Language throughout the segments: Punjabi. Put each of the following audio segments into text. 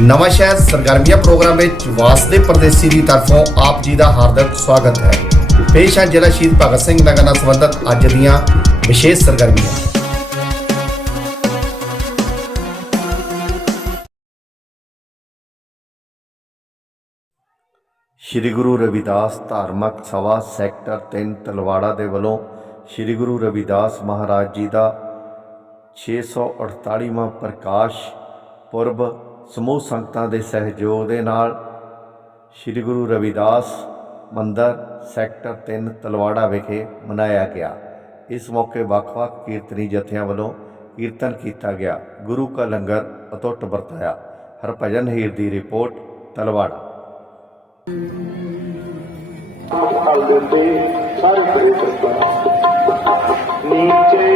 ਨਵਾਂ ਸ਼ਹਿਰ ਸਰਗਰਮੀਆਂ ਪ੍ਰੋਗਰਾਮ ਵਿੱਚ ਵਾਸਦੇ ਪਰਦੇਸੀ ਦੀ ਤਰਫੋਂ ਆਪ ਜੀ ਦਾ ਹਾਰਦਿਕ ਸਵਾਗਤ ਹੈ। ਪੇਸ਼ ਹੈ ਜ਼ਿਲ੍ਹਾ ਸ਼ਹੀਦ ਭਗਤ ਸਿੰਘ ਨਗਰ ਨਾਲ ਸੰਬੰਧਿਤ ਅੱਜ ਦੀਆਂ ਵਿਸ਼ੇਸ਼ ਸਰਗਰਮੀਆਂ। ਸ੍ਰੀ ਗੁਰੂ ਰਵਿਦਾਸ ਧਾਰਮਿਕ ਸਭਾ ਸੈਕਟਰ 3 ਤਲਵਾੜਾ ਦੇ ਵੱਲੋਂ ਸ੍ਰੀ ਗੁਰੂ ਰਵਿਦਾਸ ਮਹਾਰਾਜ ਜੀ ਦਾ 648ਵਾਂ ਪ੍ਰਕਾਸ਼ ਪੁਰਬ ਸਮੂਹ ਸੰਗਤਾਂ ਦੇ ਸਹਿਯੋਗ ਦੇ ਨਾਲ ਸ੍ਰੀ ਗੁਰੂ ਰਵਿਦਾਸ ਮੰਦਰ ਸੈਕਟਰ 3 ਤਲਵਾੜਾ ਵਿਖੇ ਮਨਾਇਆ ਗਿਆ। ਇਸ ਮੌਕੇ ਵੱਖ-ਵੱਖ ਕੀਰਤਨੀ ਜਥਿਆਂ ਵੱਲੋਂ ਕੀਰਤਨ ਕੀਤਾ ਗਿਆ। ਗੁਰੂ ਕਾ ਲੰਗਰ ਅਤੁੱਟ ਵਰਤਾਇਆ। ਹਰਭਜਨ ਹੀਰ ਦੀ ਰਿਪੋਰਟ, ਤਲਵਾੜਾ। ਨੀਚੇ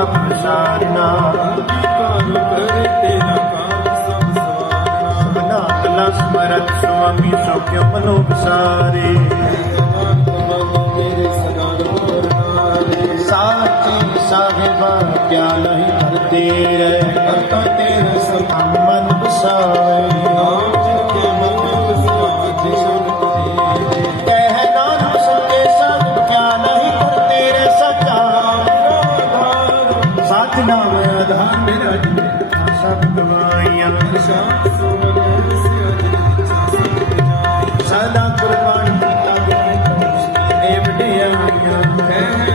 ਆਪ ਸਾਰਨਾ ਕਰ ਕਰ ਤੇਰਾ ਕਾਮ ਸੰਸਾਰਨਾ ਸਭਨਾ ਕਲਾ ਸਮਰਤ ਸੁਆਮੀ ਸੋ ਕਿਉ ਮਨੋ ਵਿਸਾਰੇ। ਸਾਚੀ ਸਾਹਿਬਾ ਕਿਆ ਨਹੀਂ ਹਰ ਤੇਰੇ ਕਰਤਾ ਤੇਰਾ ਸਭ ਮਨ ਵਸਾਏ ਆਖਦਾ ਮੈਂ ਅਧਾਨ ਮੇਰਾ ਜੀ ਸਭ ਦੁਆਈਆਂ ਪ੍ਰਸਾਦ ਸਦਾ ਕੁਰਬਾਨ ਕੀਤਾ ਗੁਰੂ ਕਮਿਸ਼ਨ ਇਹ ਵਡਿਆ ਆਈਆਂ ਕਹਿ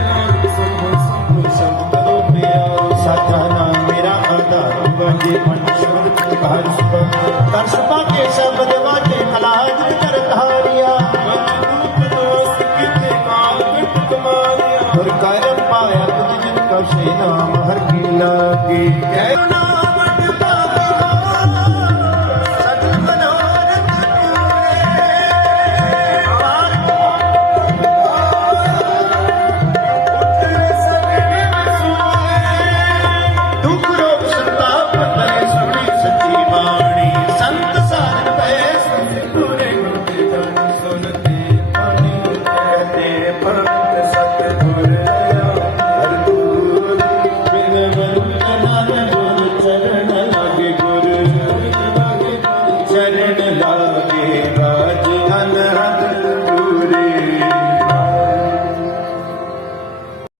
ਵਾਜੇ ਮਨ ਸ਼ਬਦ ਹਰ ਸੁਭ ਤਰਸਪਾ ਕੇ ਸ਼ਬਦ ਵਾਜੇ ਕਲਾਜ ਕਰ ਧਾਰਿਆ। ਮਨ ਨੂੰ ਕਦੋਸ ਕਿਤੇ ਕਾਲ ਪਿਟ ਕਮਾਰਿਆ ਹਰ ਕਾਇਰ ਪਾਇਆ ਤੁਝ ਜਿਨ ਕਉ ਸੇ i don't Yeah.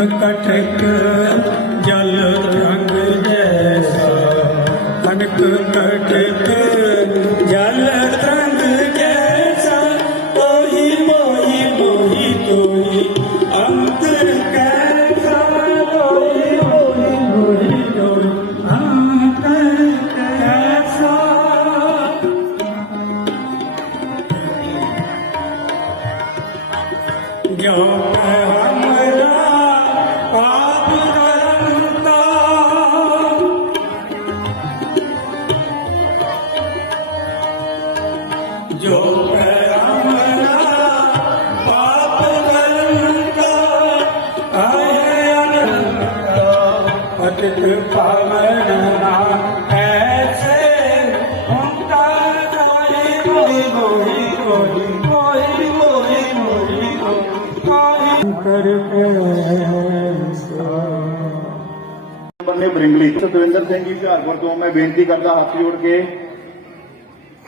ਕਟਕ ਜਲ ਰੰਗ ਜੈਸਾ। ਅਨਕ ਕਟਕ ਜਲ ਰੰਗ ਜੈਸਾ। ਤੋਹੀ ਮੋਹੀ ਮੋਹੀ ਤੋਹੀ ਕੈਸਾ। ਬ੍ਰਿੰਗਲੀ ਸਿੰਘ ਜੀ, ਹੁਸ਼ਿਆਰਪੁਰ ਤੋਂ ਮੈਂ ਬੇਨਤੀ ਕਰਦਾ ਹੱਥ ਜੋੜ ਕੇ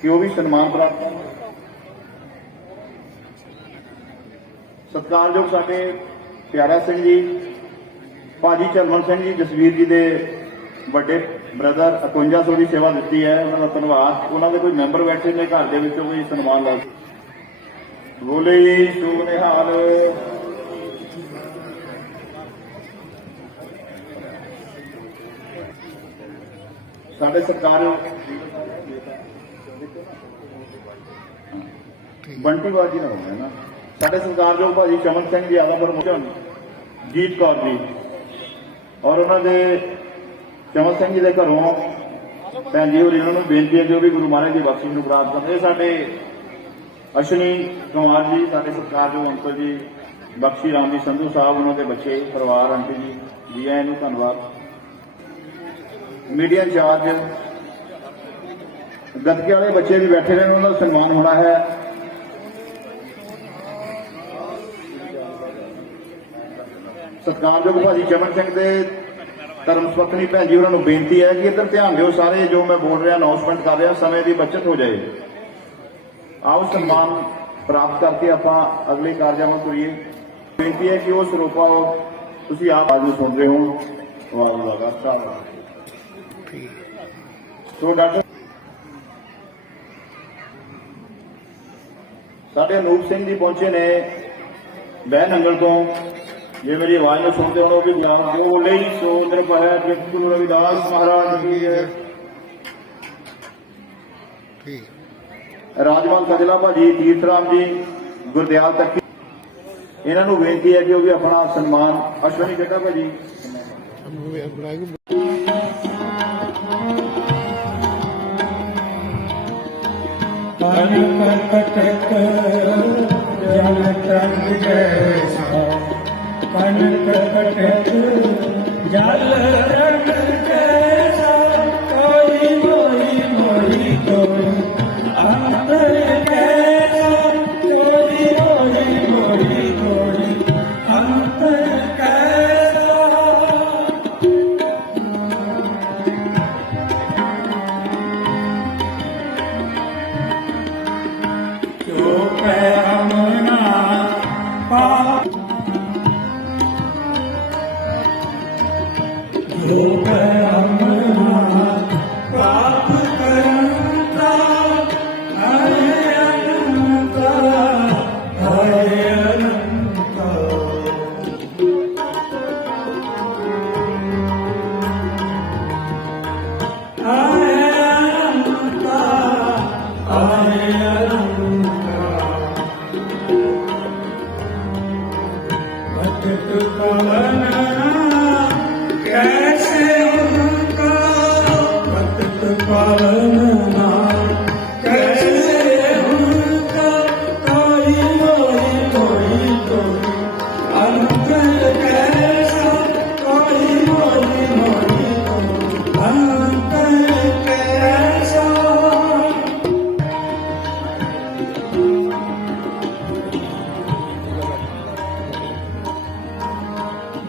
ਕਿ ਉਹ ਵੀ ਸਨਮਾਨ ਪ੍ਰਾਪਤ ਕਰਨ। ਸਤਿਕਾਰਯੋਗ ਸਾਡੇ ਪਿਆਰਾ ਸਿੰਘ ਜੀ, ਭਾਜੀ ਚਰਮਨ ਸਿੰਘ ਜੀ, ਜਸਵੀਰ ਜੀ ਦੇ ਵੱਡੇ ਬ੍ਰਦਰ 5100 ਦੀ ਸੇਵਾ ਦਿੱਤੀ ਹੈ, ਉਹਨਾਂ ਦਾ ਧੰਨਵਾਦ। ਉਹਨਾਂ ਦੇ ਕੋਈ ਮੈਂਬਰ ਬੈਠੇ ਨੇ ਘਰ ਦੇ ਵਿੱਚੋਂ ਕੋਈ ਸਨਮਾਨ ਲਾ ਬੋਲੇ ਜੀ ਸੋ ਸਾਡੇ ਸਰਕਾਰ ਬੰਟੀ ਬਾਜੀ ਨਾ ਹੋਣਾ ਨਾ। ਸਾਡੇ ਸਰਕਾਰ ਜੋ ਭਾਜੀ ਚਮਨ ਸਿੰਘ ਜੀ ਆਦਾ ਪ੍ਰਮੋਸ਼ਨ ਜੀਤ ਕੌਰ ਜੀ ਔਰ ਉਹਨਾਂ ਦੇ ਚਮਨ ਸਿੰਘ ਜੀ ਦੇ ਘਰੋਂ ਭੈਣ ਜੀ ਹੋਰੀ ਉਹਨਾਂ ਨੂੰ ਬੇਨਤੀ ਹੈ ਕਿ ਉਹ ਵੀ ਗੁਰੂ ਮਹਾਰਾਜ ਦੀ ਬਖਸ਼ਿਸ਼ ਨੂੰ ਪ੍ਰਾਪਤ ਕਰਨ। ਇਹ ਸਾਡੇ ਅਸ਼ਨੀ ਕੁਮਾਰ ਜੀ, ਸਾਡੇ ਸਰਕਾਰ ਜੋ ਅੰਕਲ ਜੀ, ਬਖਸ਼ੀ ਰਾਮ ਜੀ ਸੰਧੂ ਸਾਹਿਬ, ਉਹਨਾਂ ਦੇ ਬੱਚੇ, ਪਰਿਵਾਰ, ਆਂਟੀ ਜੀ ਜੀ ਆਇਆਂ ਨੂੰ ਧੰਨਵਾਦ। ਮੀਡੀਆ ਇੰਚਾਰਜ ਗੱਤਕੇ ਵਾਲੇ ਬੱਚੇ ਵੀ ਬੈਠੇ ਨੇ, ਉਹਨਾਂ ਦਾ ਸਨਮਾਨ ਹੋਣਾ ਹੈ। ਸਤਿਕਾਰਯੋਗ ਭਾਜੀ ਚਮਨ ਸਿੰਘ ਦੇ ਧਰਮ ਸਪਤਨੀ ਭੈਣ ਜੀ, ਉਹਨਾਂ ਨੂੰ ਬੇਨਤੀ ਹੈ ਕਿ ਇੱਧਰ ਧਿਆਨ ਦਿਓ ਸਾਰੇ, ਜੋ ਮੈਂ ਬੋਲ ਰਿਹਾ ਅਨਾਉਂਸਮੈਂਟ ਕਰ ਰਿਹਾ, ਸਮੇਂ ਦੀ ਬਚਤ ਹੋ ਜਾਏ। ਆਓ ਸਨਮਾਨ ਪ੍ਰਾਪਤ ਕਰਕੇ ਆਪਾਂ ਅਗਲੇ ਕਾਰਜਾਂ ਵੱਲ ਤੁਰੀਏ। ਬੇਨਤੀ ਹੈ ਕਿ ਉਹ ਸਰੋਪਾ ਤੁਸੀਂ ਆਪ ਅੱਜ ਨੂੰ ਸੁਣ ਰਹੇ ਹੋ। ਵਾਹ ਲਗਾ ਚਾਹ ਸੋ ਡਾਕਟਰ ਸਾਡੇ ਅਨੂਪ ਸਿੰਘ ਜੀ ਪਹੁੰਚੇ ਨੇ ਬਹਿ ਨੰਗਲ ਤੋਂ। ਜੇ ਮੇਰੀ ਆਵਾਜ਼ ਨੂੰ ਸੁਣਦੇ ਹੋ ਵੀ ਗਿਆਨ ਬੋਲੇ ਹੀ ਸੋ ਨਿਰਭੈ ਜਿਤ ਗੁਰੂ ਰਵਿਦਾਸ ਮਹਾਰਾਜ ਕੀ ਹੈ। ਰਾਜਵਾਨ ਕਜਲਾ ਭਾਜੀ ਤੀਰਥ ਰਾਮ ਜੀ ਗੁਰਦਿਆਲ ਤੱਕ ਇਹਨਾਂ ਨੂੰ ਬੇਨਤੀ ਹੈ ਕਿ ਉਹ ਵੀ ਆਪਣਾ ਸਨਮਾਨ ਅਸ਼ਵਨੀ ਜੱਟਾ ਭਾਜੀ। ਕਨ ਕਰਕਟ ਜਨ ਚੰਦ ਜੈਸਾ ਕਨ ਕਰਕਟ ਜਲ ਰੰਗ ਜੈਸਾ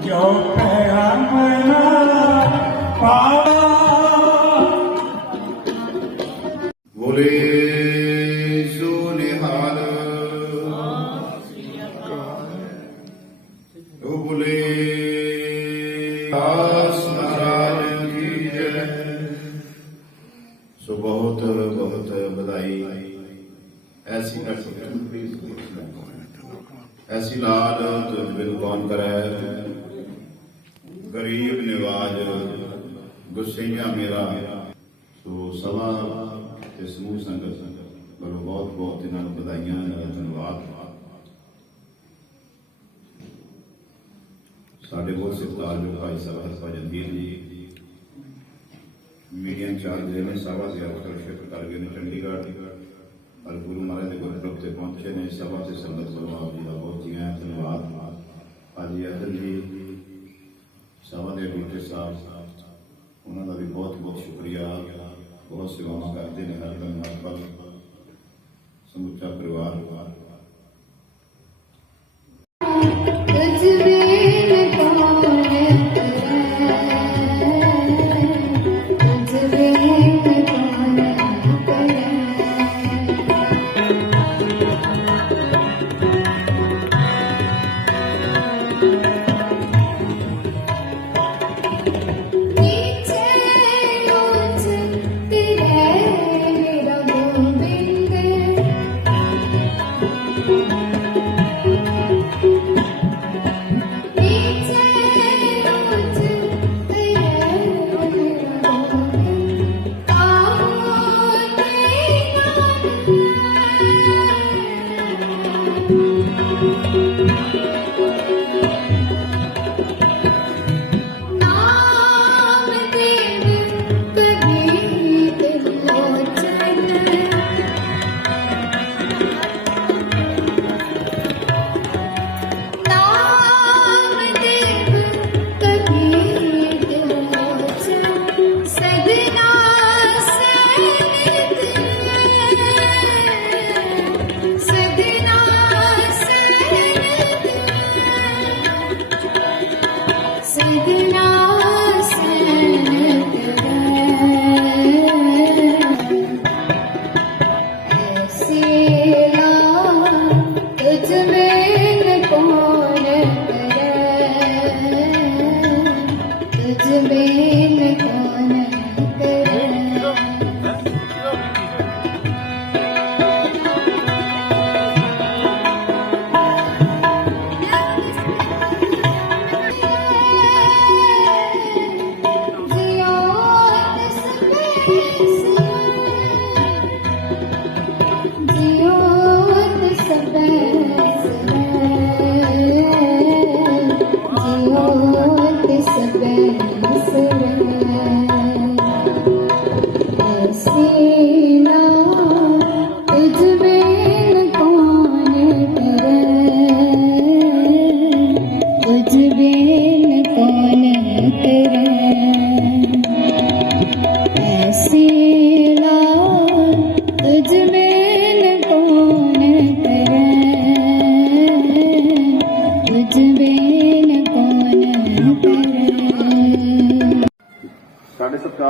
ਜੋ ਪੈਗੰਬਰ ਪਾ ਬੋਲੇ ਗੁੱਸਈਆ ਮੇਰਾ ਸੋ ਸਭਾ ਤੇ ਸਮੂਹ ਸੰਗਤ ਵੱਲੋਂ ਬਹੁਤ ਬਹੁਤ ਇਹਨਾਂ ਨੂੰ ਵਧਾਈਆਂ ਇਹਨਾਂ ਦਾ ਧੰਨਵਾਦ ਸਾਡੇ ਬਹੁਤ ਸਤਿਕਾਰਯੋਗ ਭਾਈ ਸਾਹਿਬ ਹਰਭਜਨ ਵੀਰ ਜੀ ਮੀਡੀਆ ਇੰਚਾਰਜ ਜਿਹੜੇ ਨੇ ਸਭਾ ਦੇ ਅਫਸਰਸ਼ਿਪ ਕਰ ਗਏ ਨੇ ਚੰਡੀਗੜ੍ਹ ਔਰ ਗੁਰੂ ਮਹਾਰਾਜ ਦੇ ਗੁਰਪੁਰਬ ਤੇ ਪਹੁੰਚੇ ਨੇ ਸਭਾ ਤੇ ਸੰਗਤ ਵੱਲੋਂ ਆਪ ਜੀ ਦਾ ਬਹੁਤ ਜੀ ਆਇਆਂ ਧੰਨਵਾਦ ਭਾਜੀ ਅਦਲ ਜੀ ਸਭਾ ਦੇ ਬੀਤੇ ਸਾਹਿਬ ਉਹਨਾਂ ਦਾ ਵੀ ਬਹੁਤ ਬਹੁਤ ਸ਼ੁਕਰੀਆ। ਬਹੁਤ ਸੇਵਾਵਾਂ ਕਰਦੇ ਨੇ ਹਰ ਦਮ ਹਰ ਪਲ ਸਮੁੱਚਾ ਪਰਿਵਾਰ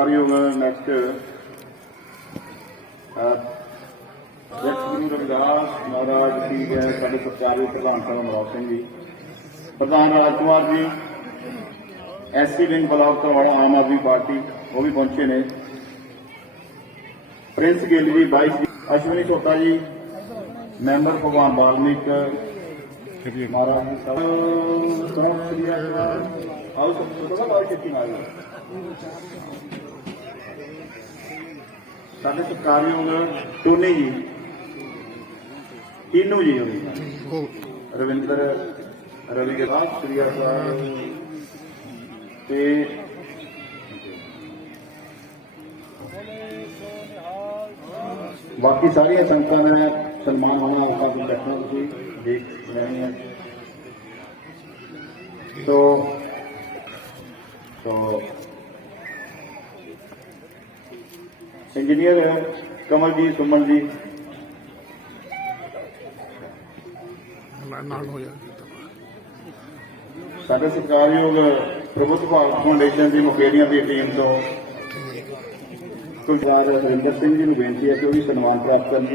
ਸਾਡੇ ਸਤਿਕਾਰਯੋਗ ਨੈਕਸਟ ਜੈਸ ਗੁਰੂ ਰਵਿਦਾਸ ਮਹਾਰਾਜ ਜੀ ਦੇ ਸਾਡੇ ਸਤਿਕਾਰਯੋਗ ਪ੍ਰਧਾਨ ਸਾਹਿਬ ਅਮਰੋਕ ਸਿੰਘ ਜੀ, ਪ੍ਰਧਾਨ Rajkumar ji, SC wing block Karwara Aam Aadmi Party, ਉਹ ਵੀ ਪਹੁੰਚੇ ਨੇ। ਪ੍ਰਿੰਸ ਗਿੱਲ ਜੀ 22 ਜੀ, ਅਸ਼ਵਨੀ ਸੋਤਾ ਜੀ, ਮੈਂਬਰ ਭਗਵਾਨ ਵਾਲਮੀਕ ਮਹਾਰਾਜ ਜੀ, ਸਭ। ਤੋਂ ਸ੍ਰੀ ਅਕਾਲ ਆਓ, ਸਭ ਤੋਂ ਪਹਿਲਾਂ ਬਾਈ ਛੇਤੀ ਮਾਰੋ ਸਾਡੇ ਸਤਿਕਾਰਯੋਗ ਟੋਨੀ ਜੀ। ਟੀਨੂ ਜੀ ਰਵਿੰਦਰ, ਰਵੀ ਦੇ ਬਾਅਦ ਸ੍ਰੀ ਅਕਾਲ। ਤੇ ਬਾਕੀ ਸਾਰੀਆਂ ਸੰਗਤਾਂ ਦਾ ਸਨਮਾਨ ਹੋਣਾ ਔਕਾ ਦੀ ਘਟਨਾ ਤੁਸੀਂ, ਦੇਖ ਰਹੇ ਹੋ। ਤੋ ਤੋ ਇੰਜੀਨੀਅਰ ਕਮਲ ਜੀ ਸੁਮਨ ਜੀ। ਨਾਲ ਹੋ ਜਾ। ਸਾਡੇ ਸਤਿਕਾਰਯੋਗ ਪ੍ਰਬੁੱਧ ਭਾਰਤ ਫਾਊਂਡੇਸ਼ਨ ਦੀ ਮੁਖੇਰੀਆਂ ਦੀ ਟੀਮ ਤੋਂ ਕੁਲਵਾਰ ਹਰਿੰਦਰ ਸਿੰਘ ਜੀ ਨੂੰ ਬੇਨਤੀ ਹੈ ਕਿ ਉਹ ਵੀ ਸਨਮਾਨ ਪ੍ਰਾਪਤ ਕਰਨ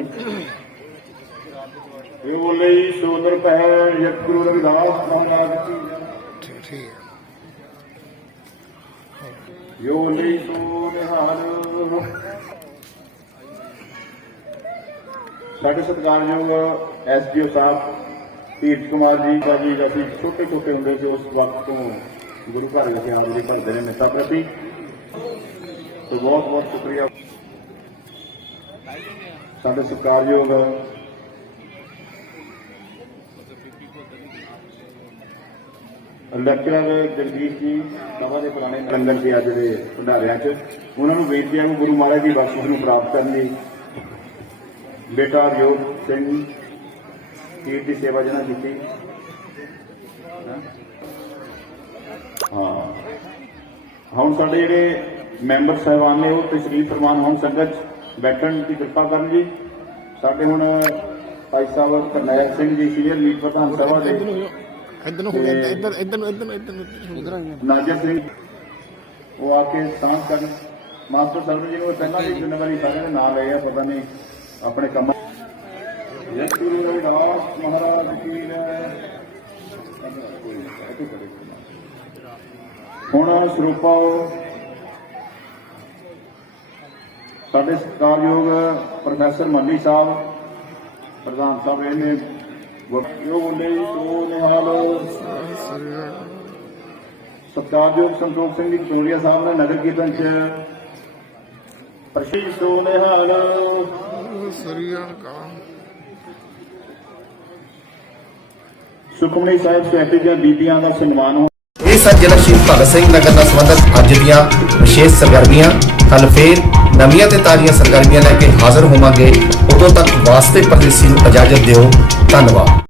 ਇਹ ਬੋਲੇ ਜੀ ਸੋਦਰ ਪਹਿਰ ਜਗ ਗੁਰੂ ਰਵਿਦਾਸ ਮਹਾਰਾਜ ਜੈ। ਠੀਕ ਹੈ। ਯੋ ਲਈ ਸੋ ਨਿਹਾਲ ਸਾਡੇ ਸਤਿਕਾਰਯੋਗ ਐਸਡੀਓ ਸਾਹਿਬ ਤੀਰਥ ਕੁਮਾਰ ਜੀ ਦਾ ਜੀ ਅਸੀਂ ਛੋਟੇ ਛੋਟੇ ਹੁੰਦੇ ਸੀ, ਉਸ ਵਕਤ ਤੋਂ ਗੁਰੂ ਘਰ ਵਿਖੇ ਆਪ ਜੀ ਕਰਦੇ ਨੇ ਮਿੱਤਾ ਪ੍ਰਤੀ। ਤੇ ਬਹੁਤ ਬਹੁਤ ਸ਼ੁਕਰੀਆ। ਸਾਡੇ ਸਤਿਕਾਰਯੋਗ ਲੈਕਚਰਰ ਜਗਦੀਸ਼ ਜੀ, ਸਭਾ ਦੇ ਪੁਰਾਣੇ ਲੰਗਰ ਜੀ ਅੱਜ ਦੇ ਭੰਡਾਰਿਆਂ 'ਚ। ਉਹਨਾਂ ਨੂੰ ਬੇਨਤੀ ਹੈ ਗੁਰੂ ਮਹਾਰਾਜ ਦੀ ਬਖਸ਼ਿਸ਼ ਨੂੰ ਪ੍ਰਾਪਤ ਕਰਨ ਲਈ ਬੇਟਾ ਹਰਜੋਤ ਸਿੰਘ ਪੀਰ ਦੀ ਸੇਵਾ ਜਨਾ ਕੀਤੀ। ਹੈਂ? ਹਾਂ। ਹੁਣ ਸਾਡੇ ਜਿਹੜੇ ਮੈਂਬਰ ਸਾਹਿਬਾਨ ਨੇ ਉਹ ਤਸ਼ਰੀਫ ਫਰਮਾਨ ਹੁਣ ਸੰਗਤ ਬੈਠਣ ਦੀ ਕਿਰਪਾ ਕਰਨ ਜੀ। ਸਾਡੇ ਹੁਣ ਭਾਈ ਸਾਹਿਬ ਕਰਨੈਲ ਸਿੰਘ ਜੀ ਸੀਨੀਅਰ ਲੀਡ ਪ੍ਰਧਾਨ ਸਭਾ ਦੇ। ਇੱਧਰ ਨੂੰ ਇੱਧਰ ਇੱਧਰ ਨੂੰ ਇੱਧਰ ਨੂੰ ਇੱਧਰ ਨਾਜਰ ਸਿੰਘ ਉਹ ਆ ਕੇ ਸਾਂਭ ਕਰਨ। ਮਾਸਟਰ ਸਰਵਨ ਜੀ ਨੂੰ ਪਹਿਲਾਂ ਵੀ ਜ਼ਿੰਮੇਵਾਰੀ ਸਾਰਿਆਂ ਦੇ ਨਾਂ ਲਏ ਆ ਪਤਾ ਨਹੀਂ ਆਪਣੇ ਕੰਮ ਜੈ ਗੁਰੂ ਰਵਿਦਾਸ ਮਹਾਰਾਜ ਕੀ ਜੈ ਹੁਣ ਸਰੂਪਾ ਸਾਡੇ ਸਤਿਕਾਰਯੋਗ ਪ੍ਰੋਫੈਸਰ ਮੰਨੀ ਸਾਹਿਬ ਪ੍ਰਧਾਨ ਸਾਹਿਬ ਇਹਨੇ ਗੁਰਯੋਗ ਹੁੰਦੇ ਸੋ ਨਿਹਾਲ ਸਤਿਕਾਰਯੋਗ ਸੰਤੋਖ ਸਿੰਘ ਜੀ ਕਟੋਲੀਆ ਸਾਹਿਬ ਨੇ ਨਗਰ ਕੀਰਤਨ ਚ। ਪ੍ਰਸ਼ੀ ਸੋ ਨਿਹਾਲ। ਸੁਖਮਨੀ ਸਾਹਿਬ ਸੈਕਟਰੀ ਬੀਬੀਆਂ ਦਾ ਸਨਮਾਨ ਹੋ ਇਹ ਸਨ ਜ਼ਿਲ੍ਹਾ ਸ਼ਹੀਦ ਭਗਤ ਸਿੰਘ ਨਗਰ ਨਾਲ ਸੰਬੰਧਿਤ ਅੱਜ ਦੀਆਂ ਵਿਸ਼ੇਸ਼ ਸਰਗਰਮੀਆਂ ਕੱਲ ਫੇਰ ਨਵੀਆਂ ਤੇ ਤਾਜ਼ੀਆਂ ਸਰਗਰਮੀਆਂ ਲੈ ਕੇ ਹਾਜ਼ਰ ਹੋਵਾਂਗੇ। ਉਦੋਂ ਤੱਕ ਵਾਸਤੇ ਪਰਦੇਸੀ ਨੂੰ ਇਜਾਜ਼ਤ ਦਿਓ। ਧੰਨਵਾਦ।